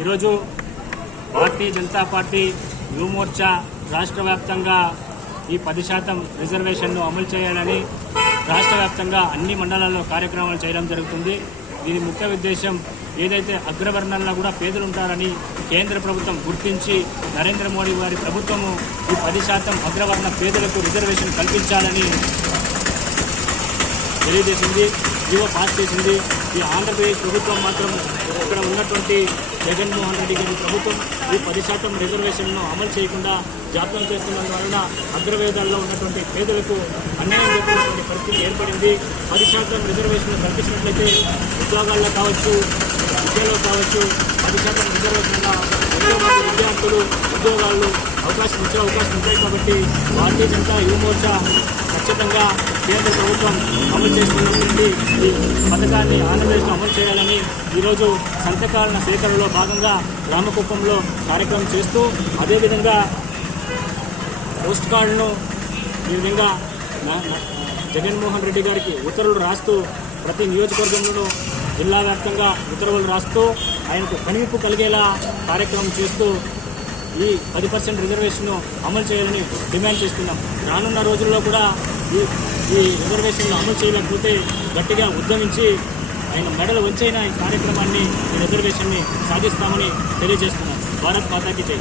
ఈరోజు భారతీయ జనతా పార్టీ యువమోర్చా రాష్ట్ర వ్యాప్తంగా ఈ 10% రిజర్వేషన్ను అమలు చేయాలని రాష్ట్ర వ్యాప్తంగా అన్ని మండలాల్లో కార్యక్రమాలు చేయడం జరుగుతుంది. దీని ముఖ్య ఉద్దేశం ఏదైతే అగ్రవర్ణాల్లో కూడా పేదలు ఉంటారని కేంద్ర ప్రభుత్వం గుర్తించి నరేంద్ర మోడీ వారి ప్రభుత్వము ఈ 10% అగ్రవర్ణ పేదలకు రిజర్వేషన్ కల్పించాలని తెలియజేసింది, జీవో పాస్ చేసింది. ఈ ఆంధ్రప్రదేశ్ ప్రభుత్వం మాత్రం ఇక్కడ ఉన్నటువంటి జగన్మోహన్ రెడ్డి గారి ప్రభుత్వం ఈ 10% రిజర్వేషన్ను అమలు చేయకుండా జాప్యం చేస్తున్నందువలన అగ్రవేదాల్లో ఉన్నటువంటి పేదలకు అన్యాయం జరుగుతున్నటువంటి పరిస్థితి ఏర్పడింది. 10% రిజర్వేషన్ కల్పించినట్లయితే ఉద్యోగాల్లో కావచ్చు, విద్యలో కావచ్చు 10% రిజర్వేషన్ విద్యార్థులు ఉద్యోగాలు ఇచ్చే అవకాశం ఉంటాయి. కాబట్టి భారతీయ జనతా యువమోర్చా ఖచ్చితంగా కేంద్ర ప్రభుత్వం అమలు చేస్తున్నటువంటి ఈ పథకాన్ని ఆంధ్రప్రదేశ్లో అమలు చేయాలని ఈరోజు సంతకాల సేకరణలో భాగంగా రామకుప్పంలో కార్యక్రమం చేస్తూ అదేవిధంగా పోస్ట్ కార్డును ఈ విధంగా జగన్మోహన్ రెడ్డి గారికి ఉత్తర్వులు రాస్తూ ప్రతి నియోజకవర్గంలోనూ జిల్లా వ్యాప్తంగా ఉత్తర్వులు రాస్తూ ఆయనకు కనువిప్పు కలిగేలా కార్యక్రమం చేస్తూ ఈ 10% రిజర్వేషన్ అమలు చేయాలని డిమాండ్ చేస్తున్నాం. రానున్న రోజుల్లో కూడా ఈ రిజర్వేషన్ను అమలు చేయలేకపోతే గట్టిగా ఉద్యమించి ఆయన మెడలు వంచైన ఈ కార్యక్రమాన్ని ఈ రిజర్వేషన్ని సాధిస్తామని తెలియజేస్తున్నాం. భారత్ మాతాకి జై.